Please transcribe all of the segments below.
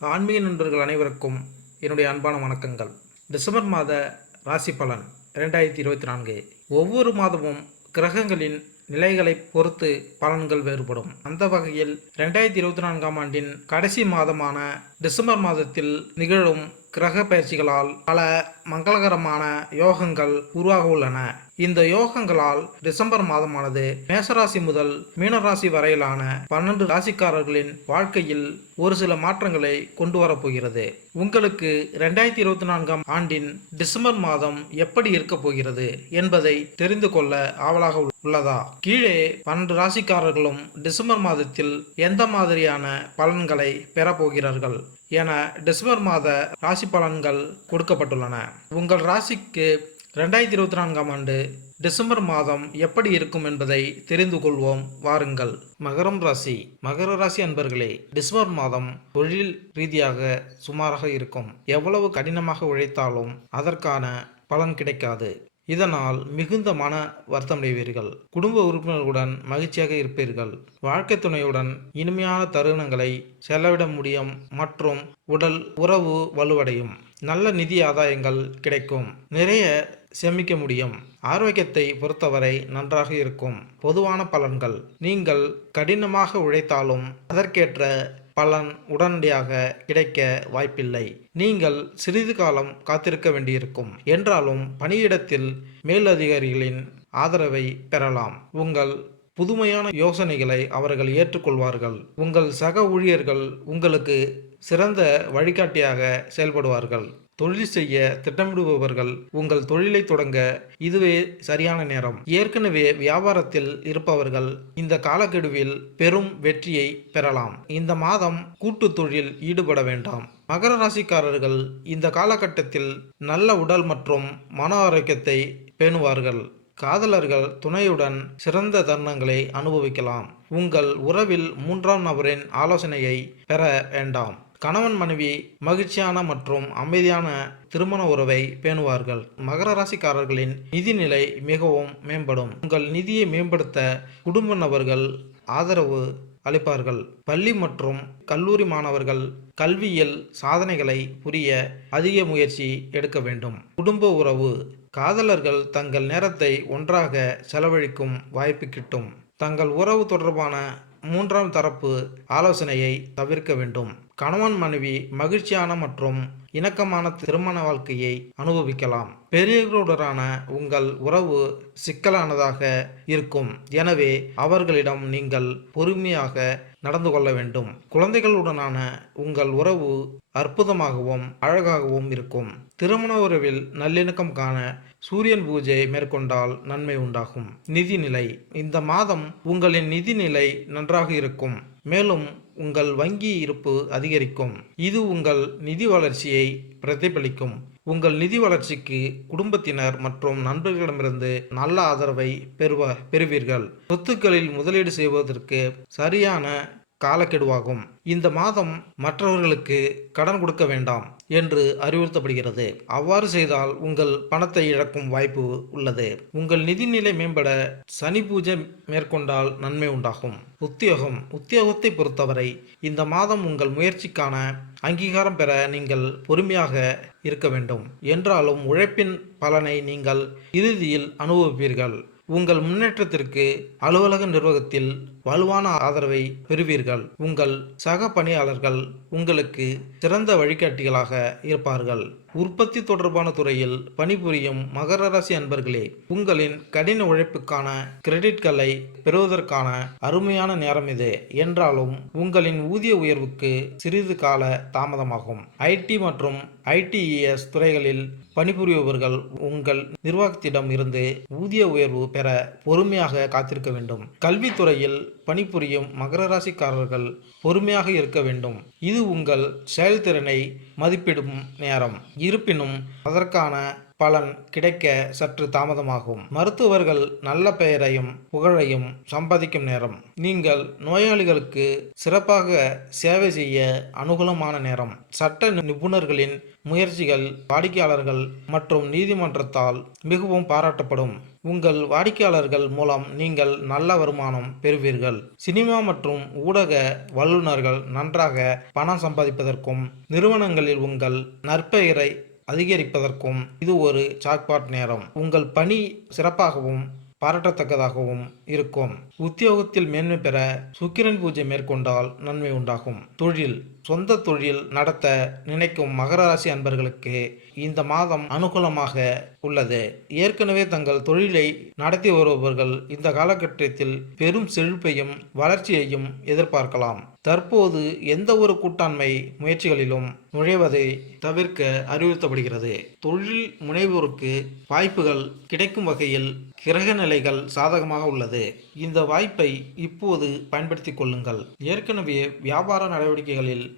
ஆன்மீக நண்பர்கள் அனைவருக்கும் என்னுடைய அன்பான வணக்கங்கள். டிசம்பர் மாத ராசி பலன் இரண்டாயிரத்தி இருபத்தி நான்கு. ஒவ்வொரு மாதமும் கிரகங்களின் நிலைகளை பொறுத்து பலன்கள் வேறுபடும். அந்த வகையில் ரெண்டாயிரத்தி இருபத்தி நான்காம் ஆண்டின் கடைசி மாதமான டிசம்பர் மாதத்தில் நிகழும் கிரக பயிற்சிகளால் பல மங்களகரமான யோகங்கள் உருவாக உள்ளன. இந்த யோகங்களால் டிசம்பர் மாதமானது மேசராசி முதல் மீனராசி வரையிலான பன்னெண்டு ராசிக்காரர்களின் வாழ்க்கையில் ஒரு சில மாற்றங்களை கொண்டு வரப்போகிறது உங்களுக்கு ரெண்டாயிரத்தி இருபத்தி நான்காம் ஆண்டின் டிசம்பர் மாதம் எப்படி இருக்க போகிறது என்பதை தெரிந்து கொள்ள ஆவலாக உள்ளதா? கீழே பன்னெண்டு ராசிக்காரர்களும் டிசம்பர் மாதத்தில் எந்த மாதிரியான பலன்களை பெறப்போகிறார்கள் என டிசம்பர் மாத ராசி பலன்கள் கொடுக்கப்பட்டுள்ளன. உங்கள் ராசிக்கு ரெண்டாயிரத்தி இருபத்தி நான்காம் ஆண்டு டிசம்பர் மாதம் எப்படி இருக்கும் என்பதை தெரிந்து கொள்வோம். வாருங்கள். மகரம் ராசி. மகர ராசி அன்பர்களே டிசம்பர் மாதம் தொழில் ரீதியாக சுமாராக இருக்கும். எவ்வளவு கடினமாக உழைத்தாலும் அதற்கான பலன் கிடைக்காது. இதனால் மிகுந்த மன வருத்தமடைவீர்கள் குடும்ப உறுப்பினர்களுடன் மகிழ்ச்சியாக இருப்பீர்கள். வாழ்க்கை துணையுடன் இனிமையான தருணங்களை செலவிட முடியும் மற்றும் உடல் உறவு வலுவடையும். நல்ல நிதி ஆதாயங்கள் கிடைக்கும். நிறைய சேமிக்க முடியும். ஆரோக்கியத்தை பொறுத்தவரை நன்றாக இருக்கும். பொதுவான பலன்கள். நீங்கள் கடினமாக உழைத்தாலும் அதற்கேற்ற பலன் உடனடியாக கிடைக்க வாய்ப்பில்லை. நீங்கள் சிறிது காலம் காத்திருக்க வேண்டியிருக்கும். என்றாலும் பணியிடத்தில் மேலதிகாரிகளின் ஆதரவை பெறலாம். உங்கள் புதுமையான யோசனைகளை அவர்கள் ஏற்றுக்கொள்வார்கள். உங்கள் சக ஊழியர்கள் உங்களுக்கு சிறந்த வழிகாட்டியாக செயல்படுவார்கள். தொழில் செய்ய திட்டமிடுபவர்கள் உங்கள் தொழிலை தொடங்க இதுவே சரியான நேரம். ஏற்கனவே வியாபாரத்தில் இருப்பவர்கள் இந்த காலக்கெடுவில் பெரும் வெற்றியை பெறலாம். இந்த மாதம் கூட்டு தொழில் ஈடுபட வேண்டாம். மகர ராசிக்காரர்கள் இந்த காலகட்டத்தில் நல்ல உடல் மற்றும் மன ஆரோக்கியத்தை பேணுவார்கள். காதலர்கள் துணையுடன் சிறந்த தருணங்களை அனுபவிக்கலாம். உங்கள் உறவில் மூன்றாம் நபரின் ஆலோசனையை பெற வேண்டாம். கணவன் மனைவி மகிழ்ச்சியான மற்றும் அமைதியான திருமண உறவை பேணுவார்கள். மகர ராசிக்காரர்களின் நிதிநிலை மிகவும் மேம்படும். உங்கள் நிதியை மேம்படுத்த குடும்ப நபர்கள் ஆதரவு அளிப்பார்கள். பள்ளி மற்றும் கல்லூரி மாணவர்கள் கல்வியில் சாதனைகளை புரிய அதிக முயற்சி எடுக்க வேண்டும். குடும்ப உறவு காதலர்கள் தங்கள் நேரத்தை ஒன்றாக செலவழிக்கும் வாய்ப்பு கிட்டும். தங்கள் உறவு தொடர்பான மூன்றாம் தரப்பு ஆலோசனையை தவிர்க்க வேண்டும். கணவன் மனைவி மகிழ்ச்சியான மற்றும் இணக்கமான திருமண வாழ்க்கையை அனுபவிக்கலாம். பெரியவர்களுடனான உங்கள் உறவு சிக்கலானதாக இருக்கும். எனவே அவர்களிடம் நீங்கள் பொறுமையாக நடந்து கொள்ள வேண்டும். குழந்தைகளுடனான உங்கள் உறவு அற்புதமாகவும் அழகாகவும் இருக்கும். திருமண உறவில் நல்லிணக்கம் காண சூரியன் பூஜை மேற்கொண்டால் நன்மை உண்டாகும். நிதிநிலை. இந்த மாதம் உங்களின் நிதிநிலை நன்றாக இருக்கும். மேலும் உங்கள் வங்கி இருப்பு அதிகரிக்கும். இது உங்கள் நிதி வளர்ச்சியை பிரதிபலிக்கும். உங்கள் நிதி வளர்ச்சிக்கு குடும்பத்தினர் மற்றும் நண்பர்களிடமிருந்து நல்ல ஆதரவை பெறுவ பெறுவீர்கள். சொத்துக்களில் முதலீடு செய்வதற்கு சரியான காலக்கெடுவாகும். இந்த மாதம் மற்றவர்களுக்கு கடன் கொடுக்க வேண்டாம் என்று அறிவுறுத்தப்படுகிறது. அவ்வாறு செய்தால் உங்கள் பணத்தை இழக்கும் வாய்ப்பு உள்ளது. உங்கள் நிதிநிலை மேம்பட சனி பூஜை மேற்கொண்டால் நன்மை உண்டாகும். உத்தியோகம். உத்தியோகத்தை பொறுத்தவரை இந்த மாதம் உங்கள் முயற்சிக்கான அங்கீகாரம் பெற நீங்கள் பொறுமையாக இருக்க வேண்டும். என்றாலும் உழைப்பின் பலனை நீங்கள் இறுதியில் அனுபவிப்பீர்கள். உங்கள் முன்னேற்றத்திற்கு அலுவலக நிர்வாகத்தில் வலுவான ஆதரவை பெறுவீர்கள். உங்கள் சக பணியாளர்கள் உங்களுக்கு சிறந்த வழிகாட்டிகளாக இருப்பார்கள். உற்பத்தி தொடர்பான துறையில் பணிபுரியும் மகர ராசி அன்பர்களே உங்களின் கடின உழைப்புக்கான கிரெடிட்களை பெறுவதற்கான அருமையான நேரம் இது. என்றாலும் உங்களின் ஊதிய உயர்வுக்கு சிறிது கால தாமதமாகும். ஐடி மற்றும் ஐடிஇஎஸ் துறைகளில் பணிபுரிபவர்கள் உங்கள் நிர்வாகத்திடம் இருந்து ஊதிய உயர்வு பெற பொறுமையாக காத்திருக்க வேண்டும். கல்வித்துறையில் பணிபுரியும் மகர ராசிக்காரர்கள் பொறுமையாக இருக்க வேண்டும். இது உங்கள் செயல்திறனை மதிப்பிடும் நேரம். இருப்பினும் அதற்கான பலன் கிடைக்க சற்று தாமதமாகும். மருத்துவர்கள் நல்ல பெயரையும் புகழையும் சம்பாதிக்கும் நேரம். நீங்கள் நோயாளிகளுக்கு சிறப்பாக சேவை செய்ய அனுகூலமான நேரம். சட்ட நிபுணர்களின் முயற்சிகள் வாடிக்கையாளர்கள் மற்றும் நீதிமன்றத்தால் மிகவும் பாராட்டப்படும். உங்கள் வாடிக்கையாளர்கள் மூலம் நீங்கள் நல்ல வருமானம் பெறுவீர்கள். சினிமா மற்றும் ஊடக வல்லுநர்கள் நன்றாக பணம் சம்பாதிப்பதற்கும் நிறுவனங்களில் உங்கள் நற்பெயரை அதிகரிப்பதற்கும் இது ஒரு சாக்பாட் நேரம். உங்கள் பணி சிறப்பாகவும் பாராட்டத்தக்கதாகவும் இருக்கும். உத்தியோகத்தில் மேன்மை பெற சுக்கிரன் பூஜை மேற்கொண்டால் நன்மை உண்டாகும். தொழில். சொந்த தொழில் நடத்த நினைக்கும் மகர ராசி அன்பர்களுக்கு இந்த மாதம் அனுகூலமாக உள்ளது. ஏற்கனவே தங்கள் தொழிலை நடத்தி வருபவர்கள் இந்த காலகட்டத்தில் பெரும் செழிப்பையும் வளர்ச்சியையும் எதிர்பார்க்கலாம். தற்போது எந்த ஒரு கூட்டாண்மை முயற்சிகளிலும் நுழைவதை தவிர்க்க அறிவுறுத்தப்படுகிறது. தொழில் முனைவோருக்கு வாய்ப்புகள் கிடைக்கும் வகையில் கிரக நிலைகள் சாதகமாக உள்ளது. இந்த வாய்ப்பை இப்போது பயன்படுத்திக் கொள்ளுங்கள். ஏற்கனவே வியாபார நடவடிக்கைகளில்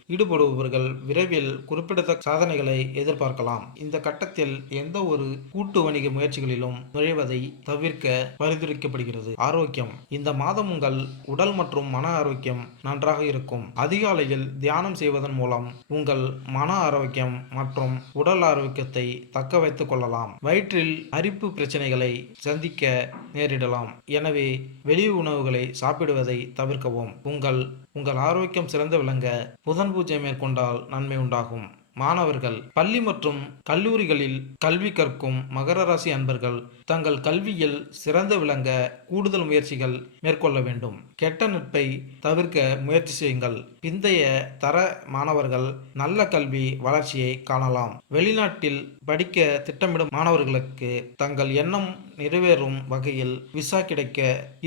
ஈடுபடுபவர்கள் விரைவில் குறிப்பிடத்தக்க சாதனைகளை எதிர்பார்க்கலாம். இந்த கட்டத்தில் எந்த ஒரு கூட்டு வணிக முயற்சிகளிலும் நுழைவதை தவிர்க்க பரிந்துரைக்கப்படுகிறது. ஆரோக்கியம். இந்த மாதம் உங்கள் உடல் மற்றும் மன ஆரோக்கியம் நன்றாக இருக்கும். அதிகாலையில் தியானம் செய்வதன் மூலம் உங்கள் மன ஆரோக்கியம் மற்றும் உடல் ஆரோக்கியத்தை தக்க வைத்துக் கொள்ளலாம். வயிற்றில் அரிப்பு பிரச்சனைகளை சந்திக்க நேரிடலாம். எனவே வெளி உணவுகளை சாப்பிடுவதை தவிர்க்கவும். உங்கள் உங்கள் ஆரோக்கியம் சிறந்து விளங்க புதன் பூஜை மேற்கொண்டால் நன்மை உண்டாகும். மாணவர்கள் பள்ளி மற்றும் கல்லூரிகளில் கல்வி கற்கும் மகர ராசி அன்பர்கள் தங்கள் கல்வியில் சிறந்து விளங்க கூடுதல் முயற்சிகள் மேற்கொள்ள வேண்டும். கெட்ட நட்பை தவிர்க்க முயற்சி செய்யுங்கள். பிந்தைய தர மாணவர்கள் நல்ல கல்வி வளர்ச்சியை காணலாம். வெளிநாட்டில் படிக்க திட்டமிடும் மாணவர்களுக்கு தங்கள் எண்ணம் நிறைவேறும் வகையில் விசா கிடைக்க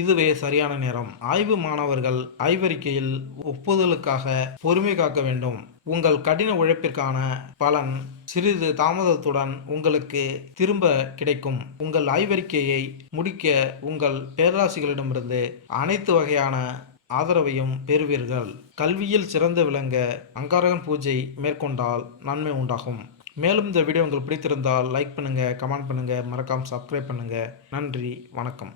இதுவே சரியான நேரம். ஆய்வு மாணவர்கள் ஆய்வறிக்கையில் ஒப்புதலுக்காக பொறுமை காக்க வேண்டும். உங்கள் கடின உழைப்பிற்கான பலன் சிறிது தாமதத்துடன் உங்களுக்கு திரும்ப கிடைக்கும். உங்கள் ஆய்வறிக்கையை முடிக்க உங்கள் பேராசிகளிடமிருந்து அனைத்து வகையான ஆதரவையும் பெறுவீர்கள். கல்வியில் சிறந்து விளங்க அங்காரகன் பூஜை மேற்கொண்டால் நன்மை உண்டாகும். மேலும் இந்த வீடியோ உங்களுக்கு பிடித்திருந்தால் லைக் பண்ணுங்கள் கமெண்ட் பண்ணுங்கள் மறக்காமல் சப்ஸ்கிரைப் பண்ணுங்கள் நன்றி வணக்கம்.